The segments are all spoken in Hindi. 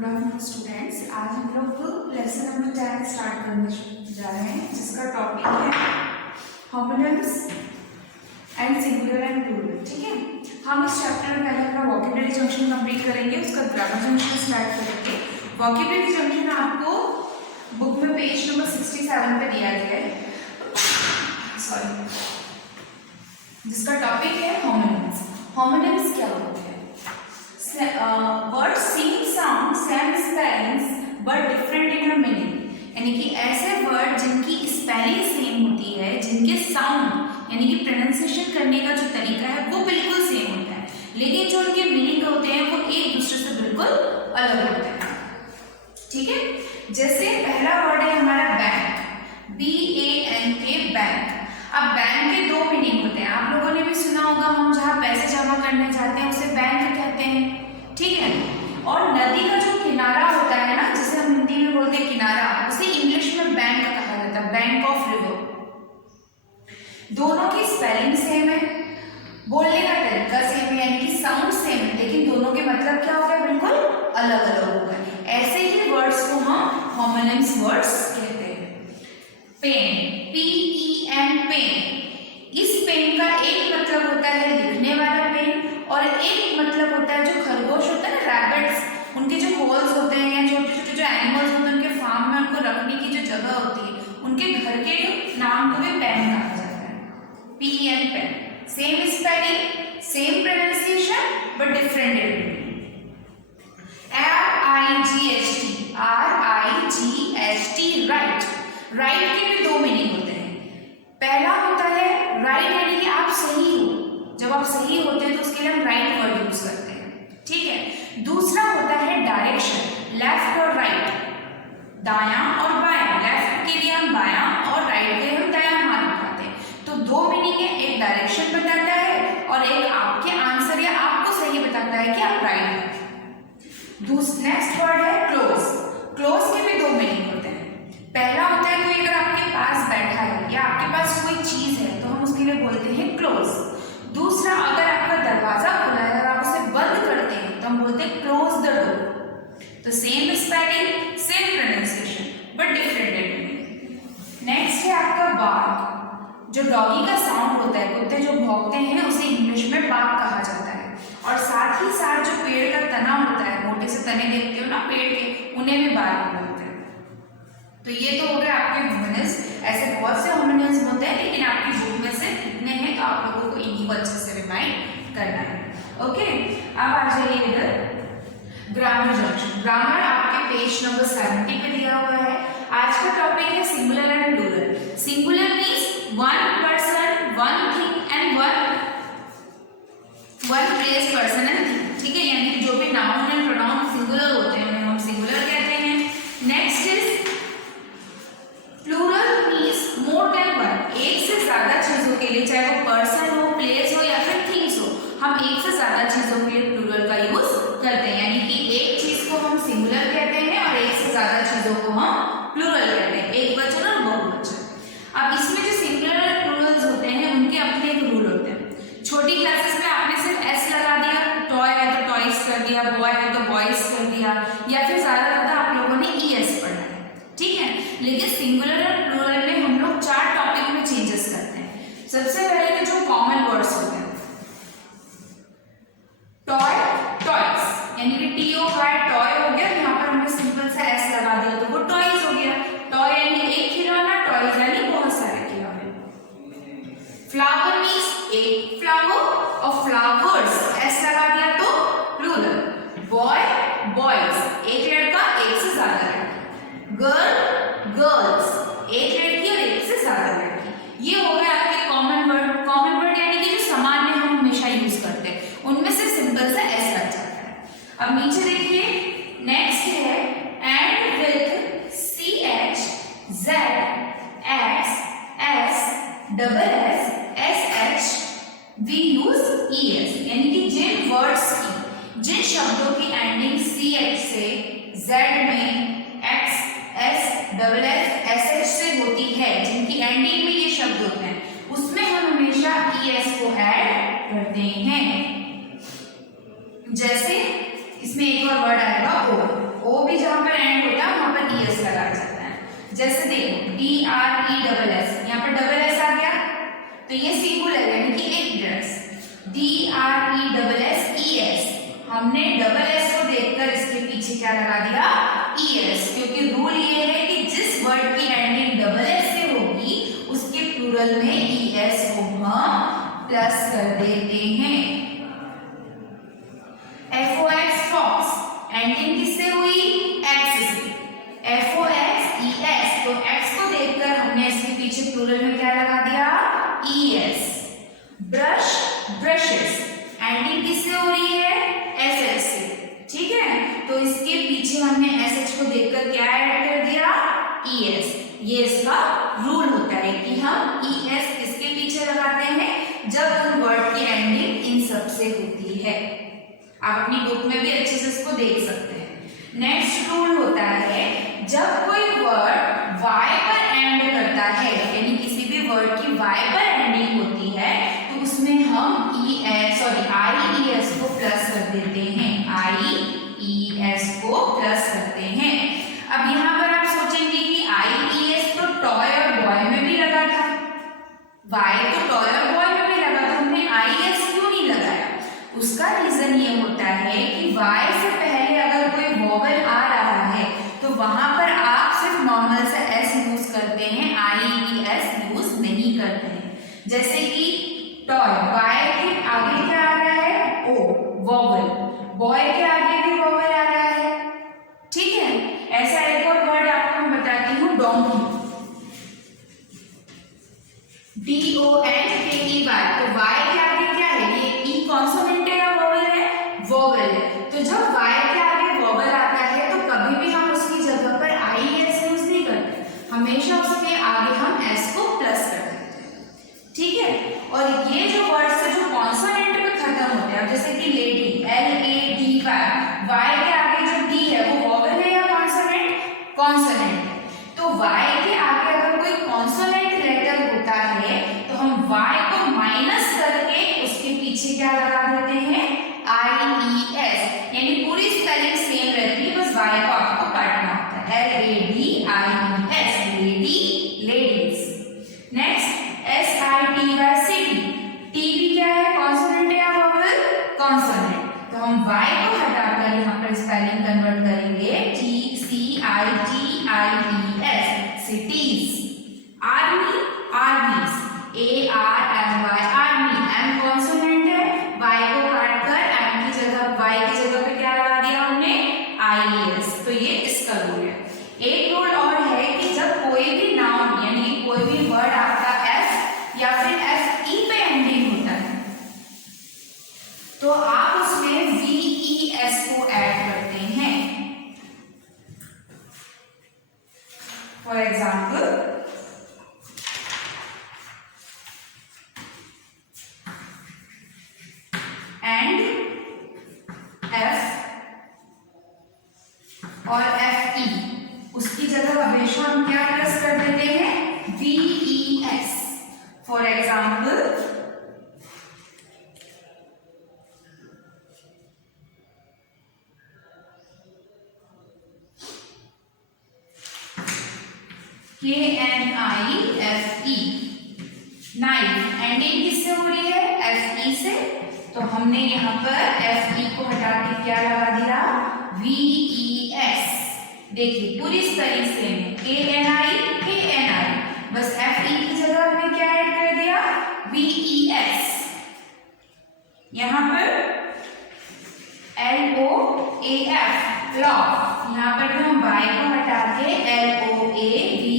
Good afternoon students. आज हम लोग लेसन नंबर 10 स्टार्ट करने जा रहे हैं, जिसका टॉपिक है homonyms and singular and plural. ठीक है, हम इस चैप्टर में पहले अपना वोकैबुलरी जंक्शन कंप्लीट करेंगे, उसका ग्रामर जंक्शन स्टार्ट करेंगे। वोकैबुलरी जंक्शन आपको बुक में पेज नंबर 67 पे दिया गया है, जिसका टॉपिक है होमोनिम्स। होमोनिम्स क्या होते हैं? Word same sound same spellings but different in meaning, यानी कि ऐसे वर्ड जिनकी स्पेलिंग सेम होती है, जिनके साउंड यानी कि प्रोनाउंसिएशन करने का जो तरीका है वो बिल्कुल सेम होता है, लेकिन जो उनके मीनिंग होते हैं वो एक दूसरे से बिल्कुल अलग होते हैं। ठीक है, जैसे पहला वर्ड है हमारा बैंक, BANK बैंक। अब बैंक के दो मीनिंग होते हैं, आप लोगों ने भी सुना होगा, हम जहाँ पैसे जमा करने जाते हैं उसे बैंक कहते हैं। ठीक है, और नदी का जो किनारा होता है ना, जिसे हम हिंदी में बोलते हैं किनारा, उसे इंग्लिश में बैंक कहा जाता है, बैंक ऑफ रिवर। दोनों की स्पेलिंग सेम है, बोलने का तरीका सेम है, यानी कि साउंड सेम है, लेकिन दोनों के मतलब क्या हो गया, बिल्कुल अलग अलग हो गए। ऐसे ही वर्ड्स को हम होमोनिम्स वर्ड्स कहते हैं। पेन, PEN पेन, इस पेन का एक मतलब होता है लिखने वाला पेन, और एक मतलब होता है जो खरगोश होता है ना, रैबिट्स, उनके जो होल्स होते हैं या छोटे छोटे जो एनिमल्स होते हैं उनके फार्म में उनको रखने की जो जगह होती है, उनके घर के नाम को भी पेन कहा जाता है। PEN pen, same spelling same pronunciation but different meaning. RIGHT right, right के भी दो मीनिंग होते हैं। पहला होता है राइट, यानी कि आप सही हो, जब आप सही होते हैं तो उसके लिए हम राइट वर्ड यूज करते हैं। ठीक है, दूसरा होता है डायरेक्शन, लेफ्ट और राइट, दायां और बायां। लेफ्ट के लिए हम बायां और राइट के लिए हम दायां हाथ उठाते हैं। तो दो मीनिंग है, एक डायरेक्शन बताता है और एक आपके आंसर या आपको सही बताता है कि आप राइट हैं। नेक्स्ट वर्ड है क्लोज। क्लोज के भी दो मीनिंग होते हैं। पहला होता है कोई अगर आपके पास बैठा है या आपके पास कोई चीज है तो हम उसके लिए बोलते हैं क्लोज। दूसरा, अगर आपका दरवाजा खुला है और आप उसे बंद करते हैं तो हम बोलते हैं क्लोज द डोर। तो same spelling same pronunciation but different meaning. Next है आपका बार्क, जो डॉगी का साउंड होता है, कुत्ते जो भौंकते हैं उसे इंग्लिश में बार्क कहा जाता है। और साथ ही साथ जो पेड़ का तना होता है, मोटे से तने देखते हो ना पेड़ के, उन्हें भी बार्क बोलते हैं। तो ये तो हो गए आपके होमोनिम्स। ऐसे बहुत से होमोनिम्स होते हैं, लेकिन आपकी बुक में से कितने हैं तो आप लोगों को इन्हीं को अच्छे से रिमाइंड करना है। ओके, अब आ जाइए इधर ग्रामर जंक्शन। ग्रामर आपके पेज नंबर 70 पे दिया हुआ है। आज का टॉपिक है singular and plural. Singular means one person, one thing and one place, person and thing. ठीक है, यानी कि जो भी नाउन एंड प्रोनाउन सिंगुलर होते हैं उन्हें हम सिंगुलर कहते हैं। Next is plural means more than one, एक से ज्यादा चीजों के लिए, चाहे वो पर्सन हो, प्लेस हो या फिर थिंग्स हो, हम एक से ज्यादा चीजों के लिए प्लूरल का यूज करते हैं। यानी कि एक चीज को हम सिंगुलर कहते हैं और एक से ज्यादा चीजों को हम प्लूरल कहते हैं, एक वचन और बहुवचन। अब इसमें जो सिंगुलर और प्लूरल्स होते हैं उनके अपने एक रूल होते हैं। छोटी क्लासेस में आपने सिर्फ S लगा दिया, टॉय है तो टॉयज कर दिया, बॉय है तो बॉयज कर दिया, या फिर ज्यादा आप लोगों ने ES पढ़ा है। ठीक है, लेकिन सिंगुलर और प्लूरल में हम लोग 4 टॉपिक में चेंजेस करते हैं। सबसे पहले तो जो कॉमन वर्ड्स होते हैं, टॉय, टॉयज, यानी कि TOY टॉय हो गया, यहाँ पर हमने सिंपल सा S लगा दिया तो वो टॉयज हो गया। टॉय यानी एक खिलौना, टॉयज यानी बहुत सारे खिलौने। फ्लावर मीन्स एक फ्लावर, और फ्लावर्स S लगा दिया तो प्लूरल। बॉय, बॉयज, एक लड़का एक से ज्यादा लड़की। गर्ल, गर्ल्स, एक लड़की और एक से ज्यादा लड़की। ये हो गया आपके कॉमन वर्ड। कॉमन वर्ड यानी कि जो सामान्य हम हमेशा यूज करते हैं, उनमें से सिंपल सा S लग जाता है। अब नीचे देखिए, नेक्स्ट है end with CH, Z, X, S, SS, SH we use ES, यानी कि जिन वर्ड्स की, जिन शब्दों की एंडिंग CH से, Z में, X, S, SS, SH से होती है, जिनकी एंडिंग में ये शब्द होते हैं, उसमें हम हमेशा ES को ऐड करते हैं। जैसे इसमें एक और वर्ड आएगा ओवर। ओ भी जहां पर एंड होता है वहां पर ES लगाया जाता है। जैसे देखो DRESS, यहाँ पर डबल एस आ गया तो ये सिंगुलर यानी कि एक ड्रेस। DRESSES, हमने डबल एस को देखकर इसके पीछे क्या लगा दिया, ES, क्योंकि रूल ये है कि जिस वर्ड की एंडिंग डबल एस से होगी उसके प्लूरल में ES को हम प्लस कर देते हैं। FOX फॉक्स, एंडिंग किससे हुई, X से। FOXES, तो X को देखकर हमने इसके पीछे प्लूरल में क्या लगा दिया, ES। ब्रश, ब्रशेस, एंडिंग किससे हो रही है, SH से, ठीक है, तो इसके पीछे हमने SH को देखकर क्या ऐड कर दिया, ES। ये इसका रूल होता है कि हम ES किसके पीछे लगाते हैं, जब उन वर्ड की एंडिंग इन सब से होती है। आप अपनी बुक में भी अच्छे से इसको देख सकते हैं। नेक्स्ट रूल होता है जब कोई वर्ड Y पर एंड करता है, यानी किसी भी वर्ड की Y पर एंडिंग होती है तो उसमें हम IES को प्लस कर देते हैं, IES को प्लस करते हैं। अब यहाँ पर आप सोचेंगे कि IES तो टॉय और बॉय में भी लगा था, Y तो टॉय और बॉय में भी लगा था, हमने IES क्यों नहीं लगाया? उसका रीजन ये होता है कि Y से पहले अगर कोई वोवेल आ रहा है तो वहां पर आप सिर्फ नॉर्मल से S यूज करते हैं, IES यूज नहीं करते हैं। जैसे कि टॉय, Y के आगे क्या आ रहा है, O, वोवेल, बॉय के आगे भी वोवेल आ रहा है, ठीक है। ऐसा एक और वर्ड आपको मैं बताती हूँ, डोंकी, DONKEY, तो Y के आगे क्या है, ये E कॉन्सोनेंट है या वोवेल है, वोवेल है। तो जब Y के आगे वोवेल आता है तो कभी भी हम उसकी जगह पर IES यूज नहीं करते, हमेशा उसके आगे हम S को प्लस कर देते हैं, ठीक है। और ये जो वर्ड्स है जो कॉन्सोनेंट पे खत्म होते हैं, जैसे कि लेडी, LADY, Y के आगे जो D है वो वोवेल है या कॉन्सोनेंट, कॉन्सोनेंट है। तो Y के आगे अगर कोई कॉन्सोनेंट लेटर होता है तो हम Y को माइनस करके उसके पीछे क्या लगा देते हैं, IES, यानी पूरी स्पेलिंग सेम रहती है, बस Y को आपको काटना होता है, LADIES, lady, ladies. Next SITY, T भी क्या है, कॉन्सोनेंट या वोवेल, कॉन्सोनेंट, तो हम Y को हटाकर यहाँ पर स्पेलिंग कन्वर्ट करेंगे CITIES, cities. Army, आर्मीज, ARMY, army, M consonant है, Y को काटकर M की जगह, Y की जगह पे क्या लगा दिया हमने, IES, तो ये इसका रूल है। एक रूल और है कि जब कोई भी नाउन यानी कि कोई भी वर्ड आपका F या फिर FE पे एंडिंग होता है तो आप उसमें VES को ऐड करते हैं। फॉर एग्जाम्पल एंड F और FE, उसकी जगह हमेशा हम क्या प्लस कर देते हैं, VES। For example KNIFE, knife, ending किससे हो रही है, FE से, तो हमने यहाँ पर FE को हटा के क्या लगा दिया, VES। देखिए पूरी स्पेलिंग सेम है, KNI, बस FE की जगह हमने क्या ऐड कर दिया, VES। यहाँ पर LOAF, लॉफ, यहाँ पर भी हम Y को हटा के LOAVES,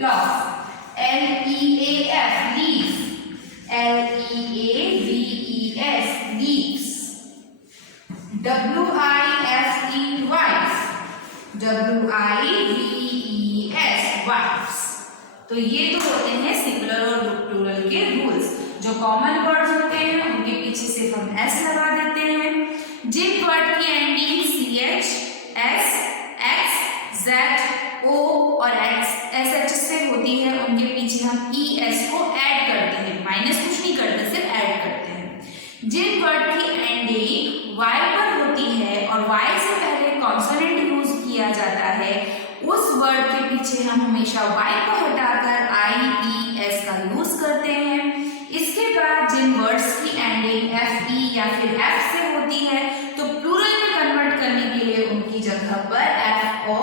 loaf. LEAF, leaf, LEAVES, leaves. WIFE, wife, WIVES, wifes. तो ये तो होते हैं सिंगुलर और प्लूरल के रूल्स। जो कॉमन वर्ड्स होते हैं उनके पीछे सिर्फ हम S लगा देते हैं। जिन वर्ड की ending CH, S, X, Z, O और SH से होती है उनके पीछे हम ES को ऐड करते हैं, माइनस कुछ नहीं करते, सिर्फ ऐड करते हैं। जिन वर्ड की एंडिंग Y पर होती है और Y से पहले कॉन्सोनेंट है उस वर्ड के पीछे हम हमेशा y को हटाकर I, E, S का यूज करते हैं। इसके बाद जिन वर्ड्स की एंडिंग F, E या फिर F से होती है तो प्लूरल में कन्वर्ट करने के लिए उनकी जगह पर F, O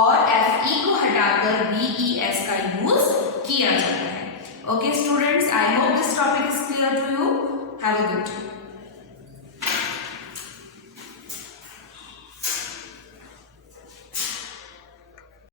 और F, E को हटाकर B, E, S का यूज किया जाता है। Okay students, I hope this topic is clear to you. Have a good day.